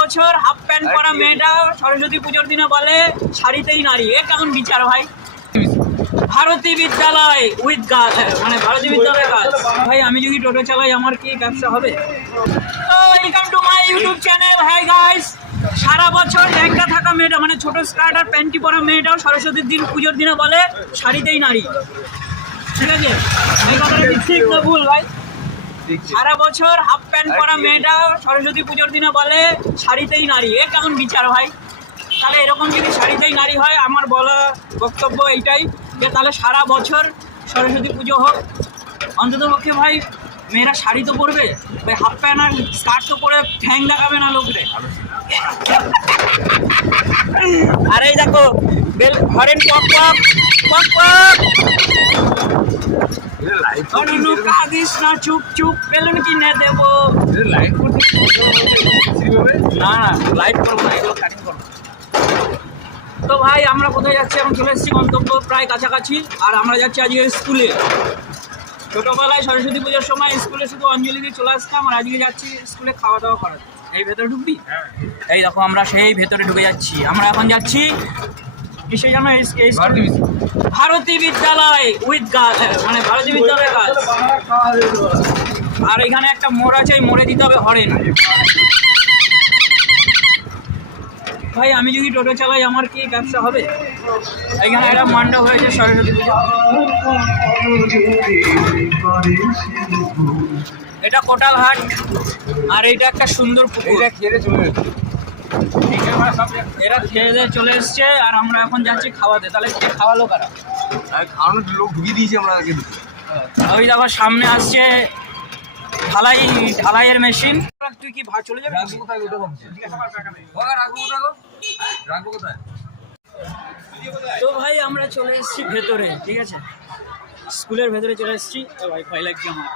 বছর half pant পরা মেয়েটা সরস্বতী পুজোর দিনে বলে শাড়িতেই নারী, এ কেমন বিচার ভাই? ভারতী বিদ্যালয় উইথ গার্লস, মানে ভারতী বিদ্যালয় গার্লস। ভাই আমি যদি টোটো চালাই আমার কি ব্যবসা হবে? তো welcome to my YouTube channel. Hi guys, সারা বছর ল্যাংটা থাকা মেয়েটা, মানে ছোট স্কার্ট আর প্যান্টি পরা মেয়েটাও সরস্বতীর দিন পুজোর দিনে বলে শাড়িতেই নারী। ঠিক আছে, এই কথাটা কি ঠিক না ভুল ভাই? সারা বছর হাফ প্যান্ট পরা মেয়েটা সরস্বতী পুজোর দিনে বলে শাড়িতেই নারী, এ কেমন বিচার ভাই? তাহলে এরকম যদি শাড়িতেই নারী হয়, আমার বলা বক্তব্য এইটাই যে তাহলে সারা বছর সরস্বতী পুজো হোক, অন্তত পক্ষে ভাই মেয়েরা শাড়ি তো পরবে ভাই, হাফ প্যান্ট আর স্কার্ট তো পরে ঠ্যাং দেখাবে না লোকরে। আর এই দেখো বেল হরেন পক পক পক পক, কাঁদিস না চুপ চুপ, বেলুন কিনে দেবো। না না লাইভ করবো না, এগুলো কাটিং করবো। তো ভাই আমরা কোথায় যাচ্ছি? এখন চলে এসেছি গন্তব্য প্রায় কাছাকাছি। আর আমরা যাচ্ছি আজকে স্কুলে। ছোটোবেলায় সরস্বতী পুজোর সময় স্কুলে শুধু অঞ্জলি দিয়ে চলে আসতাম, আর আজকে যাচ্ছি স্কুলে খাওয়া দাওয়া করাতে। এই ভেতরে ঢুকবি? এই দেখো আমরা সেই ভেতরে ঢুকে যাচ্ছি। আমরা এখন যাচ্ছি কিসে জানো? ভারতী বিদ্যালয় উইথ গার্লস, মানে ভারতী বিদ্যালয় গার্লস। আর এখানে একটা মোড় আছে, এই মোড়ে দিতে হবে হরেন। ভাই আমি যদি টোটো চালাই আমার কি ব্যবসা হবে? এখানে একটা মণ্ডপ হয়েছে সরস্বতী পুজো। এটা কোটালহাট, আর এইটা একটা সুন্দর পুকুর। এরা খেয়ে দিয়ে চলে এসছে, আর আমরা এখন যাচ্ছি খাওয়াতে। তাহলে কে খাওয়ালো কারা? খাওয়ানোর লোক ঢুকিয়ে দিয়েছি আমরা। ওই দেখো সামনে আসছে ঢালাইয়ের মেশিন। তুই কি চলে যাবি? তো ভাই আমরা চলে এসেছি ভেতরে, ঠিক আছে, স্কুলের ভেতরে চলে এসেছি। ভাই ভয় লাগছে আমার।